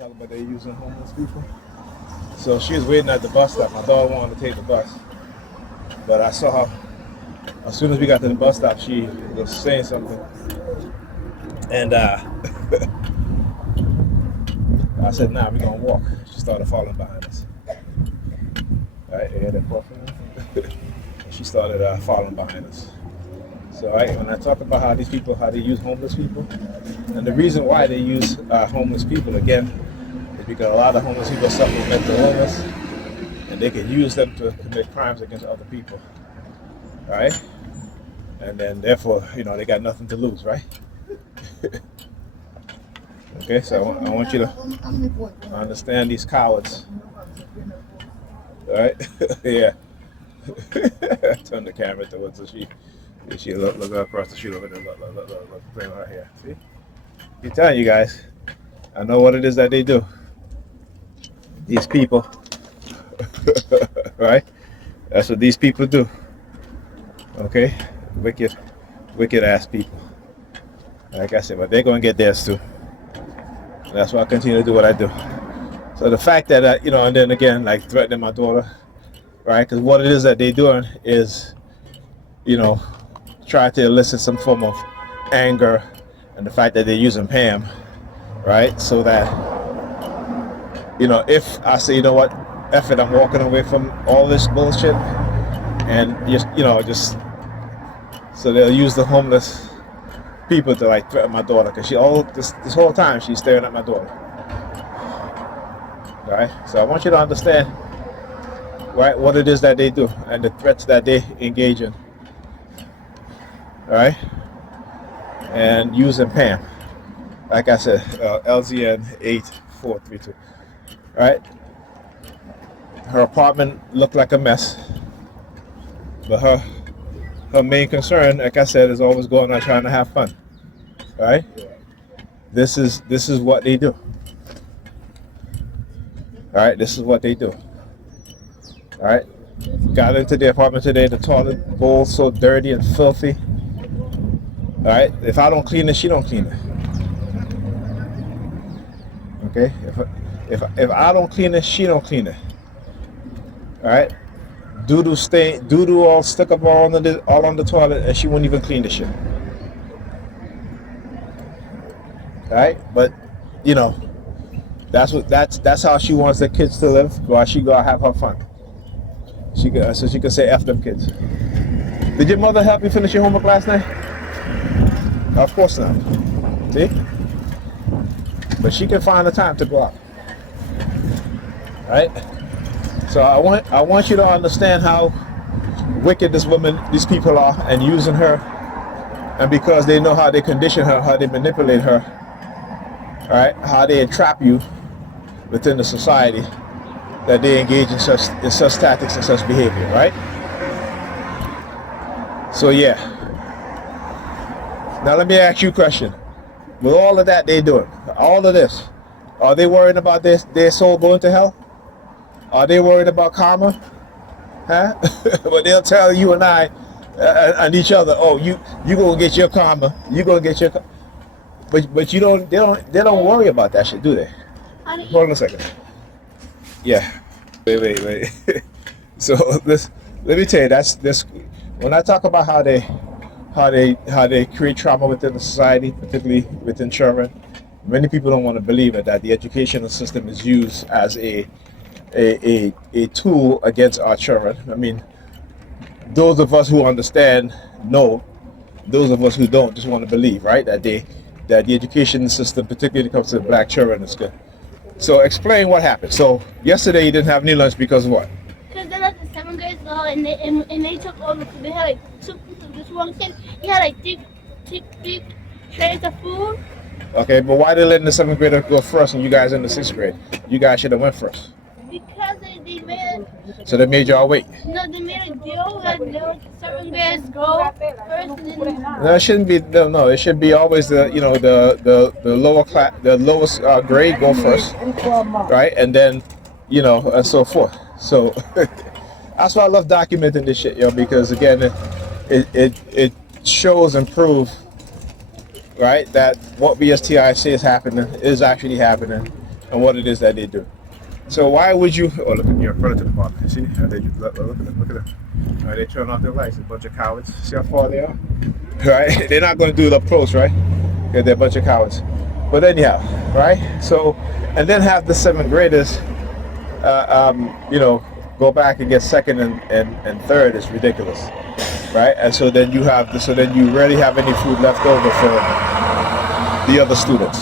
talking about they using homeless people. So she was waiting at the bus stop. My daughter wanted to take the bus, but I saw her as soon as we got to the bus stop. She was saying something, and I said, "Nah, we're gonna walk." She started falling behind us. Right, you hear that puffing? She started falling behind us. So when I talk about how they use homeless people, and the reason why they use homeless people again is because a lot of homeless people suffer with mental illness, and they can use them to commit crimes against other people, right? And then therefore, they got nothing to lose, right? Okay, so I want you to understand these cowards, all right? Yeah. Turn the camera towards her. She look across the street over there. Look, playing right here. See? I'm telling you guys, I know what it is that they do. These people, right? That's what these people do. Okay, wicked ass people. Like I said, but they're gonna get theirs too. And that's why I continue to do what I do. So the fact that and then again, like threatening my daughter, right? Because what it is that they're doing is, try to elicit some form of anger, and the fact that they're using Pam, right? So that, if I say, you know what, F it, I'm walking away from all this bullshit, and just so they'll use the homeless people to like threaten my daughter, because this whole time she's staring at my daughter, right? So I want you to understand, right, what it is that they do and the threats that they engage in. All right, and using Pam, like I said, LZN 8432. All right, her apartment looked like a mess, but her main concern, like I said, is always going out trying to have fun. All right, this is what they do. All right, this is what they do. All right, got into the apartment today. The toilet bowl so dirty and filthy. All right, if I don't clean it, she don't clean it. Okay, if I don't clean it, she don't clean it. All right, doo-doo all stuck up all on the toilet, and she won't even clean the shit. All right, but that's how she wants the kids to live. While she go have her fun. So she can say F them kids. Did your mother help you finish your homework last night? Of course not. See? But she can find the time to go out. Right? So I want you to understand how wicked these people are, and using her, and because they know how they condition her, how they manipulate her, right? How they entrap you within the society, that they engage in such tactics and such behavior, right? So yeah. Now let me ask you a question. With all of that they doing, all of this, are they worried about their soul going to hell? Are they worried about karma? Huh? But they'll tell you and I and each other, oh, you gonna get your karma, you gonna get your, but they don't worry about that shit, do they? Hold on a second. Yeah. Wait. So let me tell you, that's this. When I talk about how they create trauma within the society, particularly within children, many people don't want to believe it, that the educational system is used as a tool against our children. I mean, those of us who understand know. Those of us who don't just want to believe, right? That the education system, particularly when it comes to black children, is good. So explain what happened. So yesterday you didn't have any lunch because of what? Because they let the 7th graders go, and they took over. They had like 2 pieces of this one kid. He had like three trays of food. Okay, but why they letting the 7th grader go first and you guys in the 6th grade? You guys should have went first. Because they made. So they made y'all wait. No, they made a deal that the 7th graders go first, and then. No, it shouldn't be. No, it should be always the lower class, the lowest grade go first, right? And then, and so forth. So that's why I love documenting this shit, because again, it shows and proves, right, that what BSTI say is happening is actually happening, and what it is that they do. So why would you? Oh, look at your front to the bottom. See? Look at them. Look at them. They turn off their lights. A bunch of cowards. See how far they are? Right? They're not going to do it up close, right? Because they're a bunch of cowards. But anyhow, right? So, and then have the seventh graders, go back and get second and third is ridiculous, right? And so then you have so then you rarely have any food left over for the other students.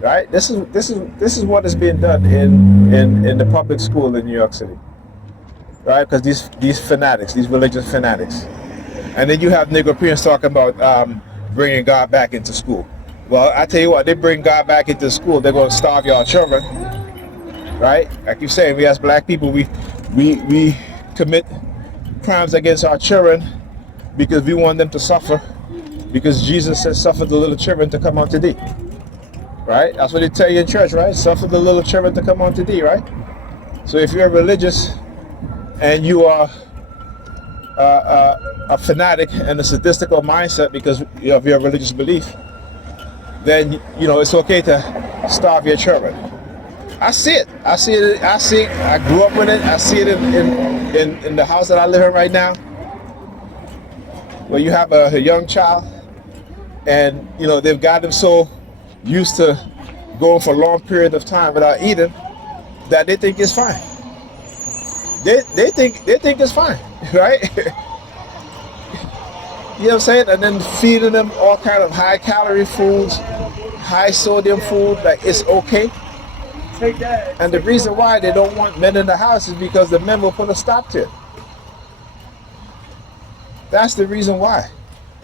Right? This is what is being done in the public school in New York City. Right? Because these fanatics, these religious fanatics. And then you have Negropeans talking about bringing God back into school. Well, I tell you what, they bring God back into school, they're going to starve y'all children. Right? Like you're saying, we as black people, we commit crimes against our children because we want them to suffer. Because Jesus said, suffer the little children to come unto thee. Right? That's what they tell you in church, right? Suffer the little children to come unto thee, right? So if you're religious and you are a fanatic and a sadistical mindset because of your religious belief, then it's okay to starve your children. I see it. I grew up with it. I see it in the house that I live in right now, where you have a young child, and they've got them so used to going for a long period of time without eating that they think it's fine. They think it's fine, right? You know what I'm saying? And then feeding them all kind of high calorie foods, high sodium food, like it's okay. Take that. And the reason why they don't want men in the house is because the men will put a stop to it. That's the reason why.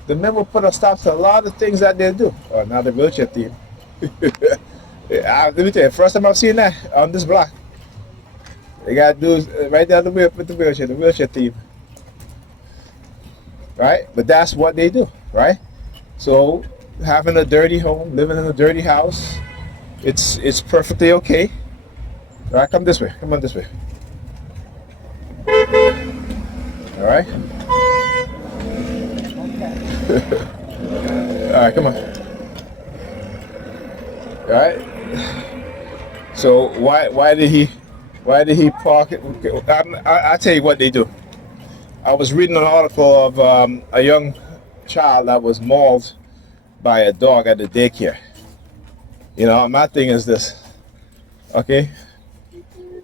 The men will put a stop to a lot of things that they do. Oh, now the wheelchair theme. Let me tell you, first time I've seen that on this block. They got dudes right down the wheel with the wheelchair theme. Right? But that's what they do, right? So having a dirty home, living in a dirty house, it's perfectly okay. All right, come this way. Come on this way. All right. All right, come on. All right. So why did he park it? I tell you what they do. I was reading an article of a young child that was mauled by a dog at the daycare. My thing is this. Okay.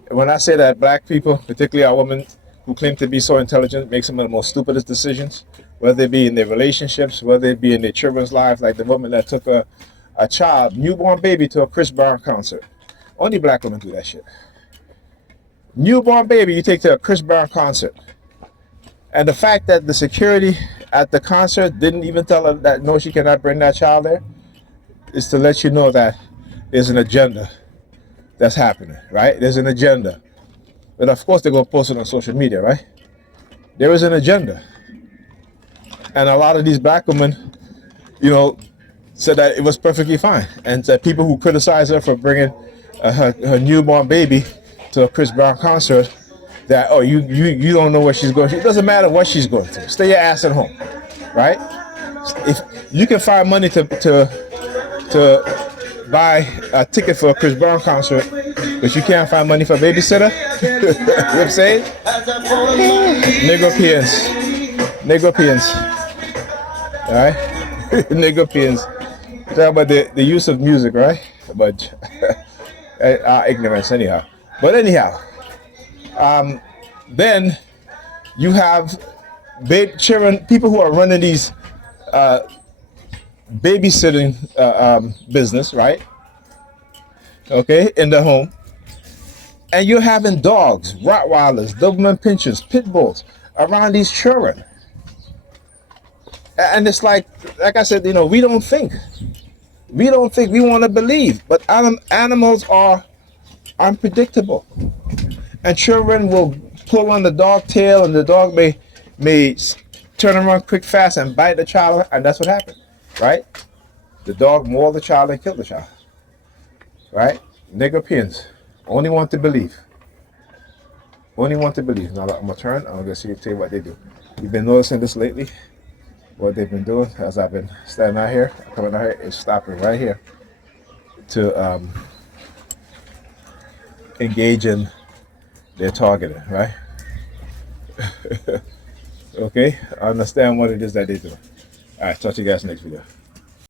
When I say that black people, particularly our women who claim to be so intelligent, make some of the most stupidest decisions, whether it be in their relationships, whether it be in their children's lives, like the woman that took a newborn baby to a Chris Brown concert. Only black women do that shit. Newborn baby you take to a Chris Brown concert. And the fact that the security at the concert didn't even tell her that no, she cannot bring that child there, is to let you know that there's an agenda that's happening, right? There's an agenda. But of course they're going to post it on social media, right? There is an agenda. And a lot of these black women, said that it was perfectly fine. And that people who criticize her for bringing her newborn baby to a Chris Brown concert, that, oh, you don't know what she's going through. It doesn't matter what she's going through. Stay your ass at home, right? If you can find money to buy a ticket for a Chris Brown concert, but you can't find money for a babysitter, you know what I'm saying? Negropeans, all right? Negropeans. Talk about the use of music, right? But our ignorance, anyhow. But anyhow, then you have children, people who are running these babysitting business, right? Okay, in the home. And you're having dogs, Rottweilers, Doberman Pinschers, Pit Bulls around these children. And it's like I said, we don't think. We want to believe. But animals are unpredictable. And children will pull on the dog tail, and the dog may turn around quick, fast, and bite the child, and that's what happened, right? The dog mauled the child and killed the child, right? Negropeans only want to believe. Only want to believe. Now I'm gonna turn. I'm gonna tell you what they do. You've been noticing this lately. What they've been doing as I've been standing out here, coming out here, is stopping right here. engage in their targeting, right? Okay, I understand what it is that they do. All right, talk to you guys next video.